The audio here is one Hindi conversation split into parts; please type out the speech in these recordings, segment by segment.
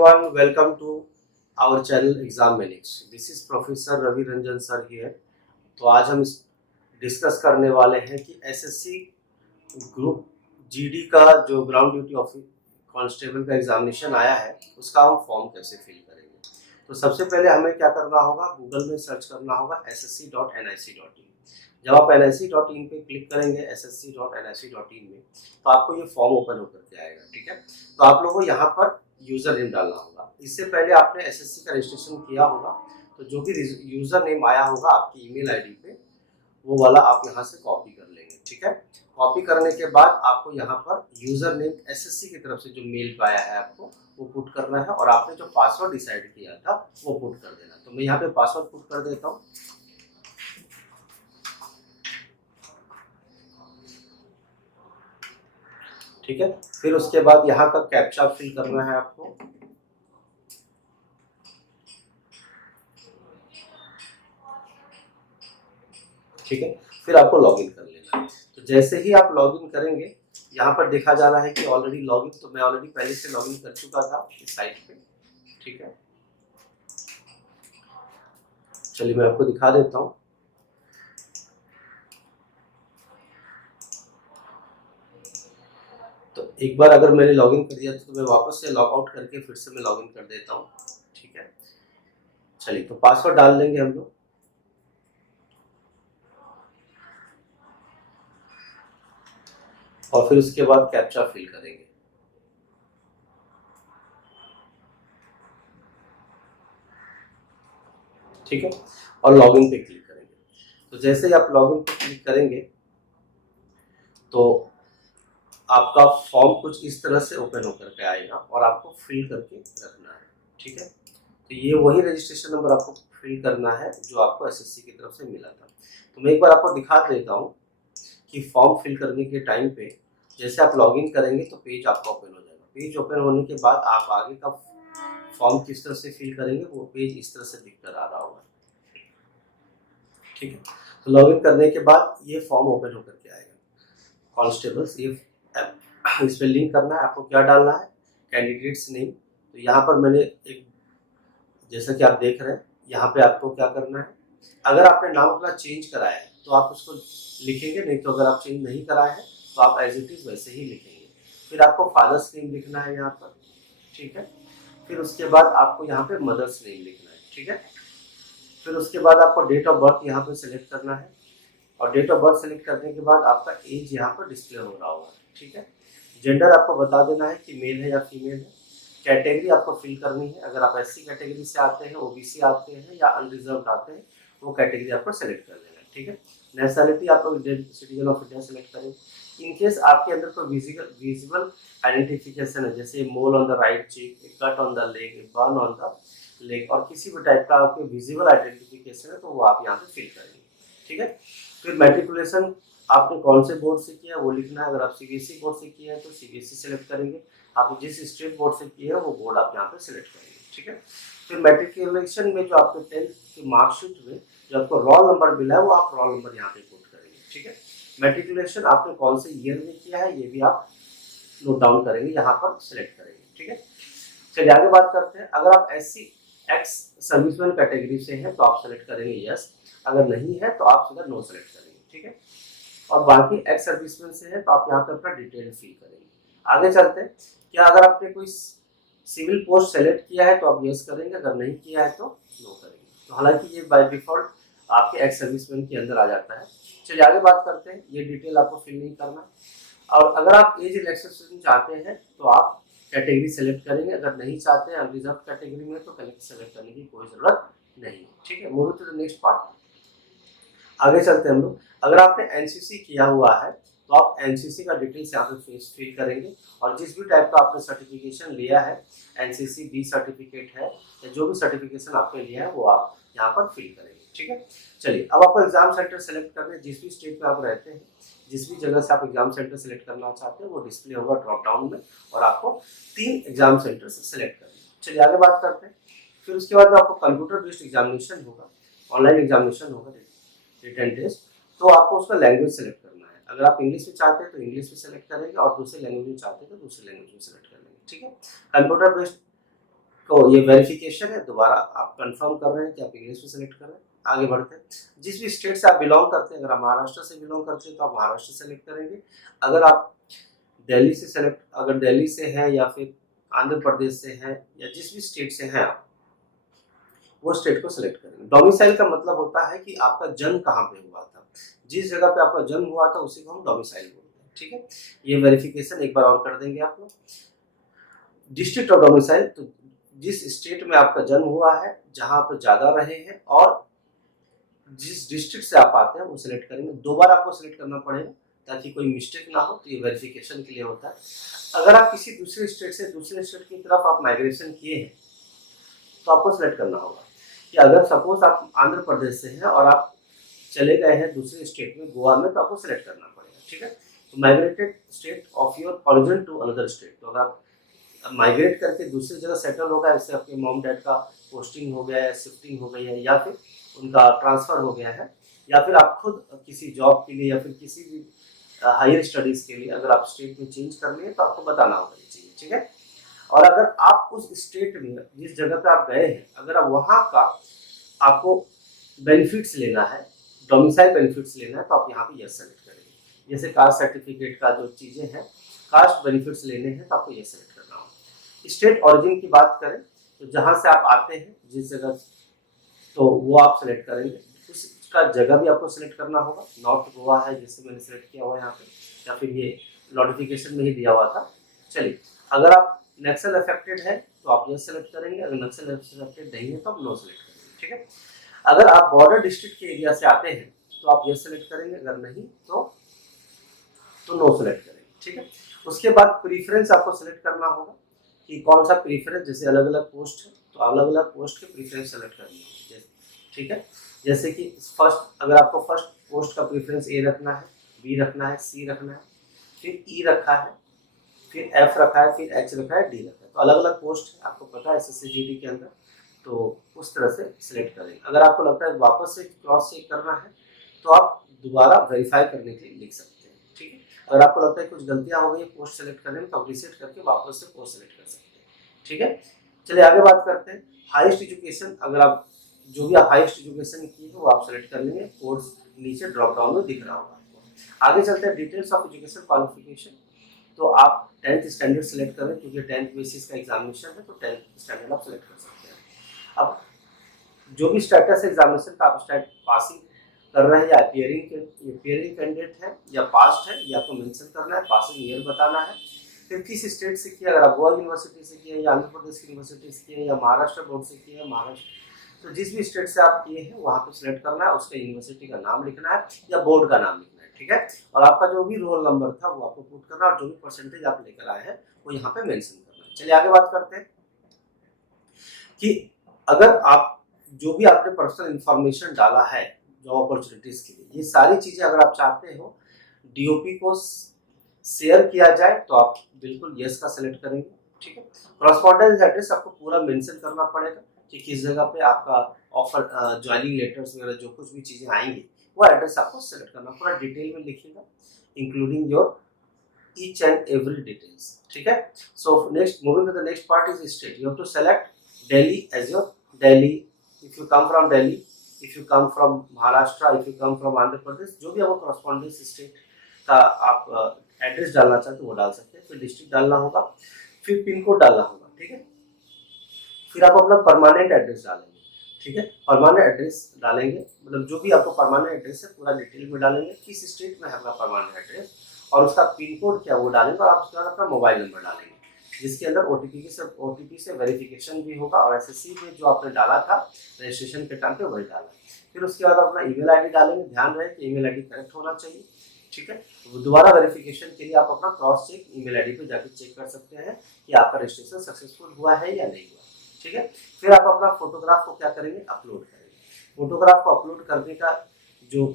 everyone, welcome to our channel Exam Manix. This is Professor Ravi Ranjan sir here. तो आज हम डिस्कस करने वाले हैं कि एसएससी ग्रुप जीडी का जो ग्राउंड ड्यूटी ऑफिस कांस्टेबल का एग्जामिनेशन आया है उसका हम फॉर्म कैसे फिल करेंगे। तो सबसे पहले हमें क्या करना होगा, गूगल में सर्च करना होगा ssc.nic.in। जब आप nic.in पे क्लिक करेंगे ssc.nic.in में तो आपको ये फॉर्म ओपन होकर के आएगा। ठीक है, तो आप लोगों को यहाँ पर यूज़र नेम डालना होगा। इससे पहले आपने एसएससी का रजिस्ट्रेशन किया होगा तो जो भी यूज़र नेम आया होगा आपकी ईमेल आईडी पे वो वाला आप यहाँ से कॉपी कर लेंगे। ठीक है, कॉपी करने के बाद आपको यहाँ पर यूज़र नेम एसएससी की तरफ से जो मेल पाया है आपको वो पुट करना है और आपने जो पासवर्ड डिसाइड किया था वो पुट कर देना। तो मैं यहाँ पे पासवर्ड पुट कर देता हूँ। ठीक है, फिर उसके बाद यहाँ का कैप्चा फिल करना है आपको। ठीक है, फिर आपको लॉगिन कर लेना है। तो जैसे ही आप लॉगिन करेंगे यहाँ पर देखा जा रहा है कि ऑलरेडी लॉगिन, तो मैं ऑलरेडी पहले से लॉगिन कर चुका था इस साइट पे। ठीक है, चलिए मैं आपको दिखा देता हूँ। तो एक बार अगर मैंने लॉगिन कर दिया तो मैं वापस से लॉग आउट करके फिर से मैं लॉगिन कर देता हूँ। ठीक है, चलिए तो पासवर्ड डाल देंगे हम लोग। और फिर उसके बाद कैप्चा फिल करेंगे। ठीक है, और लॉगिन पे क्लिक करेंगे। तो जैसे ही आप लॉगिन पे क्लिक करेंगे तो आपका फॉर्म कुछ इस तरह से ओपन होकर के आएगा और आपको फिल करके रखना है। ठीक है, तो ये वही रजिस्ट्रेशन नंबर आपको फिल करना है जो आपको एसएससी की तरफ से मिला था। तो मैं एक बार आपको दिखा देता हूँ कि फॉर्म फिल करने के टाइम पे जैसे आप लॉगिन करेंगे तो पेज आपका ओपन हो जाएगा। पेज ओपन होने के बाद आप आगे का फॉर्म किस तरह से फिल करेंगे वो पेज इस तरह से दिखकर आ रहा होगा। ठीक है, तो लॉगिन करने के बाद ये फॉर्म ओपन होकर के आएगा। कांस्टेबल्स ये इस पर लिंक करना है। आपको क्या डालना है, कैंडिडेट्स नेम। तो यहाँ पर मैंने एक, जैसा कि आप देख रहे हैं यहाँ पे आपको क्या करना है, अगर आपने नाम अपना चेंज कराया है तो आप उसको लिखेंगे, नहीं तो अगर आप चेंज नहीं कराए हैं तो आप एज इट इज वैसे ही लिखेंगे। फिर आपको फादर्स नेम लिखना है यहाँ पर। ठीक है, फिर उसके बाद आपको यहाँ पे मदर्स नेम लिखना है। ठीक है, फिर उसके बाद आपको डेट ऑफ बर्थ यहाँ पे सिलेक्ट करना है और डेट ऑफ बर्थ सेलेक्ट करने के बाद आपका एज यहाँ पर डिस्प्ले हो रहा होगा। ठीक है, जेंडर आपको बता देना है कि मेल है या फीमेल है। कैटेगरी आपको फिल करनी है, अगर आप एससी कैटेगरी से आते हैं, ओबीसी आते हैं या अनरिजर्व्ड आते हैं वो कैटेगरी आपको सेलेक्ट कर लेना है। ठीक है, नेशनलिटी आप लोग सिटीजन ऑफ इंडिया सेलेक्ट करें। इन केस आपके अंदर कोई विजिबल आइडेंटिफिकेशन है, जैसे मोल on the right cheek, cut on the leg, burn on the leg और किसी भी टाइप का आपके विजिबल आइडेंटिफिकेशन है तो वो आप यहाँ पे फिल करेंगे। ठीक है, फिर मैट्रिकुलेशन आपने कौन से बोर्ड से किया वो लिखना है। अगर आप सीबीएसई बोर्ड से किए हैं तो सीबीएसई सेलेक्ट करेंगे। आप जिस स्टेट बोर्ड से किए हैं वो बोर्ड आप यहाँ पे सिलेक्ट करेंगे। ठीक है, फिर मैट्रिकुलेशन में जो आपके 10th की मार्कशीट में जो आपको रोल नंबर मिला है वो आप रोल नंबर यहाँ पे पुट करेंगे। ठीक है, मैट्रिकुलेशन आपने कौन से ईयर में किया है ये भी आप नोट डाउन करेंगे, यहाँ पर सिलेक्ट करेंगे। ठीक है, चलिए आगे बात करते हैं। अगर आप एससी एक्स सर्विसमैन कैटेगरी से हैं तो आप सेलेक्ट करेंगे यस, अगर नहीं है तो आप सीधा नो सेलेक्ट करेंगे। ठीक है, और बाकी एक्स सर्विसमैन से है तो आप यहाँ पे अपना डिटेल फिल करेंगे। आगे चलते हैं, क्या अगर आपने कोई सिविल पोस्ट सेलेक्ट किया है तो आप यस करेंगे, अगर नहीं किया है तो नो करेंगे। तो हालांकि ये बाय डिफॉल्ट आपके एक्स सर्विसमैन के अंदर आ जाता है। चलिए आगे बात करते हैं, ये डिटेल आपको फिल नहीं करना। और अगर आप एज रिलैक्सेशन चाहते हैं तो आप कैटेगरी सेलेक्ट करेंगे, अगर नहीं चाहते हैं अनरिजर्व कैटेगरी में तो सेलेक्ट करने की कोई जरूरत नहीं। ठीक है, move to the next part. आगे चलते हैं हम लोग। अगर आपने एनसीसी किया हुआ है तो आप एनसीसी का डिटेल्स यहाँ पे फिल करेंगे और जिस भी टाइप का आपने सर्टिफिकेशन लिया है, एनसीसी बी सर्टिफिकेट है या जो भी सर्टिफिकेशन आपने लिया है वो आप यहाँ पर फिल करेंगे। ठीक है, चलिए अब आपको एग्जाम सेंटर सेलेक्ट करना है। जिस भी स्टेट में आप रहते हैं, जिस भी जगह से आप एग्जाम सेंटर सेलेक्ट करना चाहते हैं वो डिस्प्ले होगा ड्रॉप डाउन में और आपको 3 एग्जाम सेंटर सेलेक्ट करना है। चलिए आगे बात करते हैं। फिर उसके बाद आपको कंप्यूटर बेस्ड एग्जामिनेशन होगा, ऑनलाइन एग्जामिनेशन होगा, रिटन टेस्ट। तो आपको उसका लैंग्वेज सेलेक्ट करना है। अगर आप इंग्लिश में चाहते हैं तो इंग्लिश में सेलेक्ट करेंगे और दूसरे लैंग्वेज में चाहते हैं तो दूसरे लैंग्वेज में सेलेक्ट कर लेंगे। ठीक है, कंप्यूटर बेस्ड तो ये वेरिफिकेशन है, दोबारा आप कंफर्म कर रहे हैं कि आप इंग्लिश में सेलेक्ट कर रहे हैं। आगे बढ़ते हैं, जिस भी स्टेट से आप बिलोंग करते हैं, अगर आप महाराष्ट्र से बिलोंग करते हैं तो आप महाराष्ट्र सेलेक्ट करेंगे। अगर आप दिल्ली से सेलेक्ट, अगर दिल्ली से हैं या फिर आंध्र प्रदेश से हैं या जिस भी स्टेट से हैं आप, वो स्टेट को सिलेक्ट करेंगे। डोमिसाइल का मतलब होता है कि आपका जन्म कहाँ पे हुआ था, जिस जगह पे आपका जन्म हुआ था उसी को हम डोमिसाइल बोलते हैं। ठीक है, ये वेरिफिकेशन एक बार और कर देंगे आप लोग। डिस्ट्रिक्ट ऑफ डोमिसाइल, तो जिस स्टेट में आपका जन्म हुआ है, जहां पर ज्यादा रहे हैं और जिस डिस्ट्रिक्ट से आप आते हैं वो सिलेक्ट करेंगे। दो बार आपको सिलेक्ट करना पड़ेगा ताकि कोई मिस्टेक ना हो, तो ये वेरिफिकेशन के लिए होता है। अगर आप किसी दूसरे स्टेट से दूसरे स्टेट की तरफ आप माइग्रेशन किए हैं तो आपको सिलेक्ट करना होगा कि अगर सपोज आप आंध्र प्रदेश से हैं और आप चले गए हैं दूसरे स्टेट में, गोवा में, तो आपको सिलेक्ट करना पड़ेगा। ठीक है, तो migrated state of your origin to another state, तो अगर आप माइग्रेट करके दूसरी जगह सेटल होगा, जैसे आपके मॉम डैड का पोस्टिंग हो गया है, शिफ्टिंग हो गई है, या फिर उनका ट्रांसफ़र हो गया है, या फिर आप खुद किसी जॉब के लिए या फिर किसी भी हायर स्टडीज़ के लिए अगर आप स्टेट में चेंज कर लिए तो आपको बताना होगा ये चीज़। ठीक है, और अगर आप उस स्टेट में जिस जगह पे आप गए हैं, अगर आप वहाँ का आपको बेनिफिट्स लेना है, डोमिसाइल बेनिफिट्स लेना है, तो आप यहाँ पे यस सेलेक्ट करेंगे। जैसे कास्ट सर्टिफिकेट का जो चीज़ें हैं, कास्ट बेनिफिट्स लेने हैं तो आपको यस सेलेक्ट करना होगा। स्टेट ओरिजिन की बात करें तो जहाँ से आप आते हैं जिस जगह, तो वो आप सेलेक्ट करेंगे। उसका जगह भी आपको सिलेक्ट करना होगा। नॉर्थ गोवा है जैसे मैंने सेलेक्ट किया हुआ है यहाँ पे, या फिर ये नोटिफिकेशन में ही दिया हुआ था। चलिए, अगर आप नक्सल अफेक्टेड है तो आप यस सेलेक्ट करेंगे, अगर नक्सल अफेक्टेड नहीं है तो आप नो सेलेक्ट करेंगे। ठीक है, अगर आप बॉर्डर डिस्ट्रिक्ट के एरिया से आते हैं तो आप यस सेलेक्ट करेंगे, अगर नहीं तो नो सेलेक्ट करेंगे। ठीक है, उसके बाद प्रीफरेंस आपको सेलेक्ट करना होगा कि कौन सा प्रीफरेंस, जैसे अलग अलग पोस्ट है तो अलग अलग पोस्ट के प्रीफरेंस सेलेक्ट करनी होगी। ठीक है, जैसे कि फर्स्ट, अगर आपको फर्स्ट पोस्ट का प्रीफरेंस ए रखना है, बी रखना है, सी रखना है, फिर ई रखा है, फिर एफ रखा है, फिर एच रखा है, डी रखा है, तो अलग अलग पोस्ट है, आपको पता है SSC GD के अंदर, तो उस तरह से सिलेक्ट करेंगे। अगर आपको लगता है वापस से क्रॉस चेक करना है तो आप दोबारा वेरीफाई करने के लिए लिख सकते हैं। ठीक है, अगर आपको लगता है कुछ गलतियां हो गई पोस्ट सेलेक्ट करने में तो आप रिसेट करके वापस से पोस्ट सेलेक्ट कर सकते हैं। ठीक है, चलिए आगे बात करते हैं। हाईएस्ट एजुकेशन, अगर आप जो भी आप हाईएस्ट एजुकेशन की है वो आप सेलेक्ट कर लेंगे, कोर्स नीचे ड्रॉप डाउन में दिख रहा होगा आपको। आगे चलते हैं डिटेल्स ऑफ एजुकेशन क्वालिफिकेशन, तो आप 10th स्टैंडर्ड सेलेक्ट करें क्योंकि 10th बेसिस का एग्जामिनेशन है, तो 10th स्टैंडर्ड आप सेलेक्ट कर सकते हैं। अब जो भी स्टेटस एग्जामिनेशन का आप स्टेट पासिंग कर रहे हैं या अपियरिंग कैंडिडेट है या पास्ट है, ये आपको मेंशन करना है, पासिंग ईयर बताना है, फिर किस स्टेट से किया, अगर आप गोवा यूनिवर्सिटी से किए या आंध्र प्रदेश की यूनिवर्सिटी से किए या महाराष्ट्र बोर्ड से किए, महाराष्ट्र, तो जिस भी स्टेट से आप किए हैं वहाँ पे सिलेक्ट करना है, उसका यूनिवर्सिटी का नाम लिखना है या बोर्ड का नाम लिखना है। ठीक है, और आपका जो भी रोल नंबर था वो आपको पुट करना है, और जो भी परसेंटेज आप लेकर आए हैं वो यहाँ पे मेंशन करना है। चलिए आगे बात करते हैं कि अगर आप जो भी आपने पर्सनल इंफॉर्मेशन डाला है जॉब अपॉर्चुनिटीज के लिए, ये सारी चीजें अगर आप चाहते हो DOP को शेयर किया जाए तो आप बिल्कुल यस का सेलेक्ट करेंगे। ठीक है, कॉरेस्पॉन्डेंस एड्रेस आपको पूरा मेंशन करना पड़ेगा कि किस जगह पे आपका ऑफर, ज्वाइनिंग लेटर्स वगैरह जो कुछ भी चीजें आएंगी वो एड्रेस आपको सेलेक्ट करना, पूरा डिटेल में लिखिएगा including your each and every details. ठीक है, so next, moving to the next part is state. You have to select Delhi as your Delhi. If you come from Delhi, if you come from Maharashtra, if you come from Andhra Pradesh, जो भी आपको corresponding state का आप एड्रेस डालना चाहते हो वो डाल सकते हैं। फिर डिस्ट्रिक्ट डालना होगा, फिर पिन कोड डालना होगा। ठीक है, फिर आप अपना परमानेंट एड्रेस डालेंगे। ठीक है, परमानेंट एड्रेस डालेंगे मतलब जो भी आपको परमानेंट एड्रेस है पूरा डिटेल में डालेंगे, किस स्टेट में है आपका परमानेंट एड्रेस और उसका पिन कोड क्या वो डालेंगे, और आप उसके बाद अपना मोबाइल नंबर डालेंगे जिसके अंदर OTP से वेरिफिकेशन भी होगा, और SSC में जो आपने डाला था रजिस्ट्रेशन के टाइम पे वही डाला। फिर उसके बाद अपना ईमेल ID डालेंगे, ध्यान रहे कि ईमेल ID करेक्ट होना चाहिए। ठीक है, दोबारा वेरिफिकेशन के लिए आप अपना क्रॉस चेक ईमेल ID पे जाकर चेक कर सकते हैं कि आपका रजिस्ट्रेशन सक्सेसफुल हुआ है या नहीं हुआ। ठीक है, फिर आप अपना फोटोग्राफ को क्या करेंगे, अपलोड करेंगे। फोटोग्राफ को अपलोड करने का जो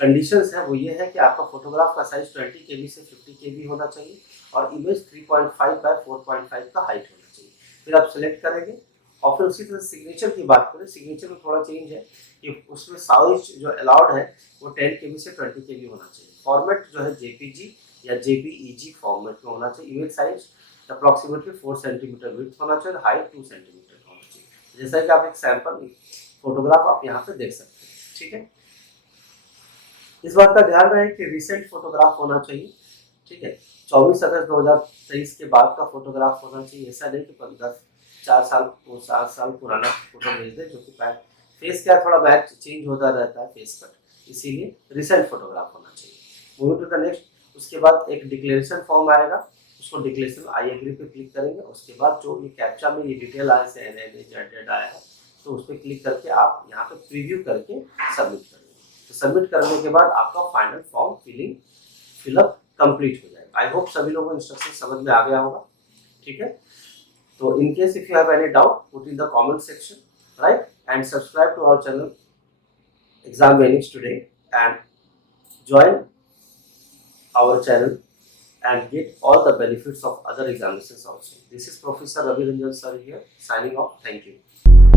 कंडीशंस है वो ये है कि आपका फोटोग्राफ का साइज 20 KB से 50 KB होना चाहिए और इमेज 3.5 बाय 4.5 का हाइट होना चाहिए। फिर आप सिलेक्ट करेंगे और फिर उसी तरह सिग्नेचर की बात करें, सिग्नेचर में थोड़ा चेंज है कि उसमें साइज जो अलाउड है वो 10 KB से 20 KB होना चाहिए। फॉर्मेट जो है JPG या JPEG फॉर्मेट में होना चाहिए। Image size approximately 4 centimetre width होना चाहिए, हाइट 2 सेंटीमीटर। जैसा कि आप एक सैंपल फोटोग्राफ आप यहाँ पे देख सकते हैं, ठीक है। इस बात का ध्यान रहे कि रिसेंट फोटोग्राफ होना चाहिए, ठीक है। 24 अगस्त 2023 के बाद का फोटोग्राफ होना चाहिए। ऐसा नहीं कि 4 साल पुराना फोटो भेज दे, जो कि फेस क्या थोड़ा मैच चेंज होता रहता है फेस कट, इसीलिए रिसेंट फोटोग्राफ होना चाहिए। मूविंग टू द नेक्स्ट, उसके बाद एक डिक्लेरेशन फॉर्म आएगा, उसको डिक्लेरेशन आई एग्री पे क्लिक करेंगे। उसके बाद जो ये कैप्चा में ये डिटेल आया से NNA आया है, तो उस पर क्लिक करके आप यहाँ पे प्रीव्यू करके सबमिट करेंगे। तो सबमिट करने के बाद आपका फाइनल फॉर्म फिलअप कंप्लीट हो जाएगा। आई होप सभी लोगों को इंस्ट्रक्शन समझ में आ गया होगा, ठीक है। तो in case if you have any doubt, put in the comment section, right, and subscribe to our channel Exam Today and join our channel and get all the benefits of other examinations also. This is Professor Ravi Ranjan sir here signing off. Thank you.